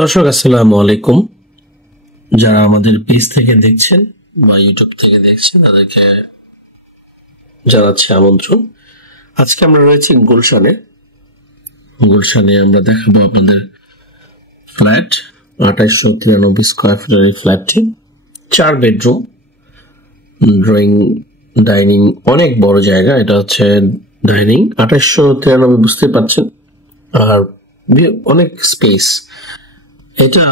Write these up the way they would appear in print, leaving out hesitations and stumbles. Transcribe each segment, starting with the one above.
দর্শক আসসালামু আলাইকুম। যারা আমাদের পেজ থেকে দেখছেন বা ইউটিউব থেকে দেখছেন তাদেরকে জানাচ্ছি আমন্ত্রণ। আজকে আমরা রয়েছি গুলশানে আমরা দেখাবো আপনাদের ফ্ল্যাট 2893 স্কয়ার ফিটের এই ফ্ল্যাটটি 4 বেডরুম, ড্রয়িং, ডাইনিং, অনেক বড় জায়গা। এটা হচ্ছে ডাইনিং, 2893 বুঝতে পারছেন, আর অনেক স্পেস। এটা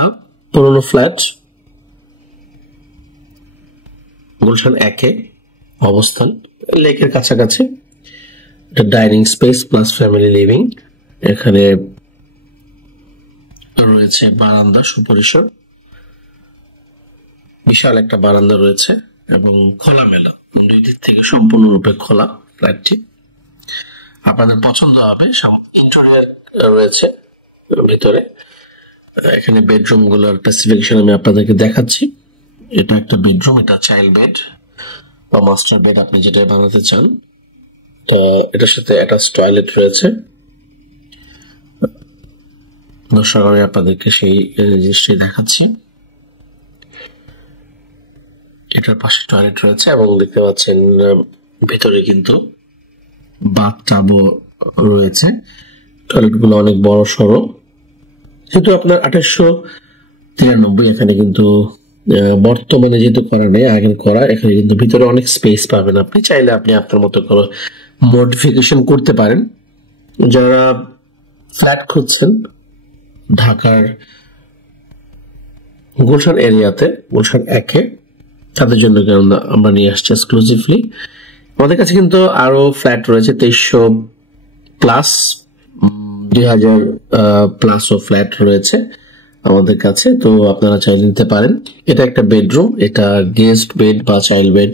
পুরনো ফ্ল্যাট, গুলশান 1-এ অবস্থান, লেকের কাছাকাছি। এটা dining space plus family living. এখানে রয়েছে বারান্দা, সুপরিসর বিশাল একটা বারান্দা রয়েছে এবং খোলামেলা, দুই দিক থেকে সম্পূর্ণরূপে খোলা ফ্ল্যাটটি। আপনাদের পছন্দ হবে। ইন্টেরিয়র রয়েছে ভিতরে। এখানে বেডরুম গুলোর স্পেসিফিকেশন আমি আপনাদেরকে দেখাচ্ছি। এটা একটা বেডরুম, এটা চাইল্ড বেড বা মাস্টার বেড, আপনি যেটা বানাতে চান। তো এটার সাথে অ্যাটাচ টয়লেট রয়েছে। দর্শক, আমি আপনাদেরকে সেই জিনিসটি দেখাচ্ছি। এটার পাশে টয়লেট রয়েছে এবং দেখতে পাচ্ছেন ভিতরে কিন্তু বাথটাবও রয়েছে। টয়লেট গুলো অনেক বড় সড়ো। যেহেতু আপনার 2893, এখানে কিন্তু বর্তমানে যেহেতু করা নেই, আগের করা, এখানে কিন্তু ভিতরে অনেক স্পেস পাবেন। আপনি চাইলে আপনি আপনার মতো করে মডিফিকেশন করতে পারেন। যারা ফ্ল্যাট খুঁজছেন ঢাকার গুলশান এরিয়াতে, গুলশান 1-এ, তাদের জন্য আমরা নিয়ে আসছি এক্সক্লুসিভলি। আমাদের কাছে কিন্তু আরো ফ্ল্যাট রয়েছে 2300 প্লাস, 2000 প্লাসও ফ্ল্যাট রয়েছে আমাদের কাছে। তো আপনারা চাইলে নিতে পারেন। এটা একটা বেডরুম, এটা গেস্ট বেড বা চাইল্ড বেড।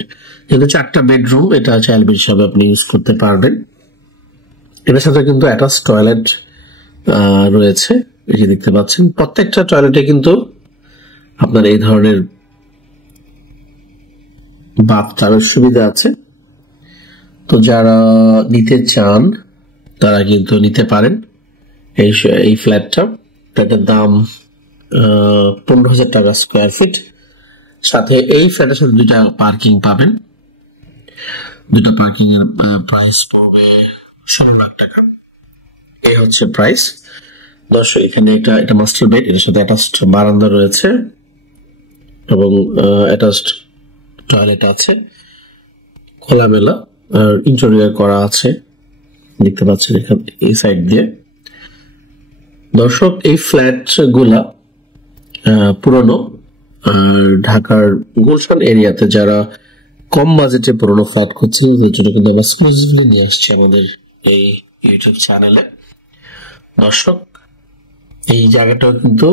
যেহেতু 4টা বেডরুম, এটা চাইল্ড বেড হিসাবে আপনি ইউজ করতে পারবেন। এটার সাথে কিন্তু অ্যাটাচ টয়লেট রয়েছে, এই যে দেখতে পাচ্ছেন। প্রত্যেকটা টয়লেটে কিন্তু আপনার এই ধরনের বাথটাবের সুবিধা আছে। তো যারা নিতে চান তারা কিন্তু নিতে পারেন এই ফ্ল্যাটটা। এটার দাম 15,000 টাকা স্কোয়ার ফিট। সাথে এই ফ্ল্যাটের সাথে 2টা পার্কিং পাবেন। 2টা পার্কিং এর প্রাইস পড়বে 16 লাখ টাকা। এই হচ্ছে প্রাইস। দর্শক, এখানে এটা মাস্টার বেড, এর সাথে অ্যাটাচড বারান্দা রয়েছে এবং অ্যাটাচড টয়লেট আছে, খোলামেলা, আর ইন্টেরিয়র করা আছে, দেখতে পাচ্ছেন এখানে এই সাইড দিয়ে। দর্শক, এই ফ্ল্যাট গুলা পুরনো, আর ঢাকার গুলশান এরিয়াতে যারা কম বাজেটে পুরনো ফ্ল্যাট খুঁজছেন তাদের জন্য কিন্তু আমরা এক্সক্লুসিভলি নিয়ে আসছি আমাদের এই ইউটিউব চ্যানেলে। দর্শক, এই জায়গাটাও কিন্তু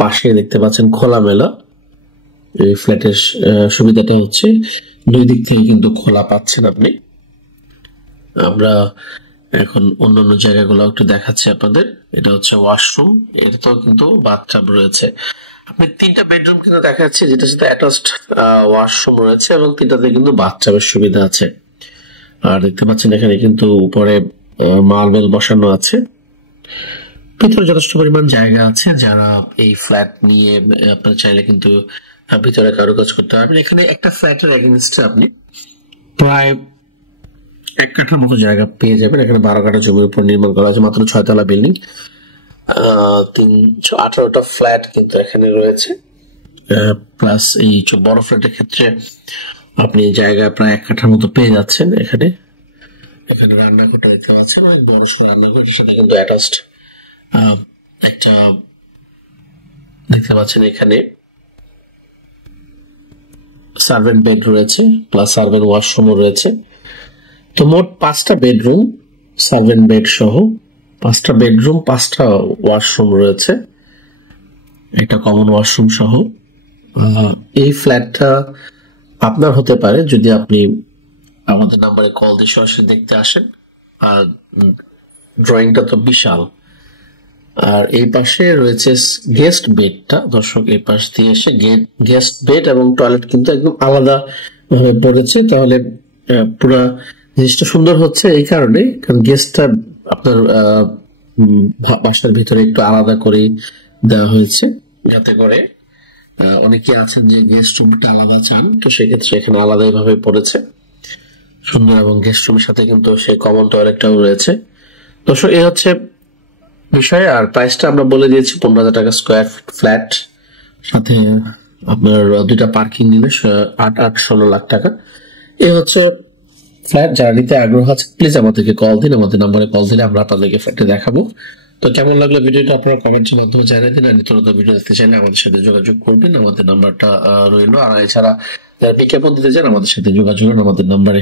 পাশে দেখতে পাচ্ছেন খোলামেলা। এই ফ্ল্যাটের সুবিধাটা হচ্ছে দুই দিক থেকে কিন্তু খোলা পাচ্ছেন আপনি। আমরা এখন অন্যান্য জায়গাগুলো একটু দেখাচ্ছি আপনাদের। এটা হচ্ছে ওয়াশরুম, এটাতেও কিন্তু বাথটাব রয়েছে। আপনি 3টা বেডরুম কিন্তু দেখাচ্ছি, যেটার সাথে অ্যাটাচড ওয়াশরুম রয়েছে এবং 3টাতে কিন্তু বাথটাবের সুবিধা আছে। আর দেখতে পাচ্ছেন এখানে কিন্তু উপরে মার্বেল বসানো আছে। ভিতরে যথেষ্ট পরিমাণ জায়গা আছে। যারা এই ফ্ল্যাট নিয়ে আপনার চাইলে কিন্তু ভিতরে কারুকাজ করতে পারবেন। এখানে একটা ফ্ল্যাটের এগেইনস্টে আপনি প্রায় 1 কাঠার মতো জায়গা পেয়ে যাবেন। এখানে 12 কাঠা জমির উপর নির্মাণ করা আছে, মাত্র 6 তলা বিল্ডিং। 18টা ফ্ল্যাট কিন্তু এখানে রয়েছে। প্লাস এই বড় ফ্ল্যাটের ক্ষেত্রে আপনি জায়গা প্রায় 1 কাঠার মতো পেয়ে যাচ্ছেন। এখানে রান্নাঘরটা দেখতে পাচ্ছেন, অনেক বড় রান্নাঘরের সাথে কিন্তু অ্যাটাচড একটা দেখতে পাচ্ছেন। এখানে সার্ভেন্ট বেড রয়েছে, প্লাস সার্ভেন্ট ওয়াশরুমও রয়েছে। তো মোট 5টা বেডরুম, সার্ভেন্ট বেড সহ 5টা বেডরুম, 5টা ওয়াশরুম রয়েছে, একটা কমন ওয়াশরুম সহ। এই ফ্ল্যাটটা আপনার হতে পারে যদি আপনি আমাদের নাম্বারে কল দিয়ে সরাসরি দেখতে আসেন। আর ড্রয়িংটা তো বিশাল। আর এই পাশে রয়েছে গেস্ট বেডটা। দর্শক, এই পাশ দিয়ে এসে গেস্ট বেড এবং টয়লেট কিন্তু একদম আলাদা ভাবে পড়েছে। তাহলে পুরা জিনিসটা সুন্দর হচ্ছে এই কারণে, কারণ গেস্টটা আপনার বাসার ভিতরে একটু আলাদা করে দেওয়া হয়েছে, যাতে করে অনেকে আছেন যে গেস্ট রুমটা আলাদা চান, তো সেক্ষেত্রে এখানে আলাদাই ভাবে পড়েছে সুন্দর, এবং গেস্ট রুমের সাথে কিন্তু সেই কমন টয়লেটটাও রয়েছে। দর্শক, এই হচ্ছে বিষয়। আর প্রাইসটা আমরা বলে দিয়েছি 15,000 টাকা স্কোয়ার ফিট ফ্ল্যাট, সাথে আপনার 2টা পার্কিং নিলে 8-16 লাখ টাকা। এই হচ্ছে ফ্ল্যাট। যারা নিতে আগ্রহ আছে প্লিজ আমাদেরকে কল দিন, আমাদের নাম্বারে কল দিলে আমরা আপনাদেরকে ফ্ল্যাটে দেখাবো। তো কেমন লাগলো ভিডিওটা আপনারা কমেন্টের মাধ্যমে জানিয়ে দিন। আর নিত্য নতুন ভিডিও দেখতে চাইলে আমাদের সাথে যোগাযোগ করবেন, আমাদের নাম্বারটা রইলো। আর এছাড়া যারা বিজ্ঞাপন দিতে চান আমাদের সাথে যোগাযোগ করুন আমাদের নাম্বারে।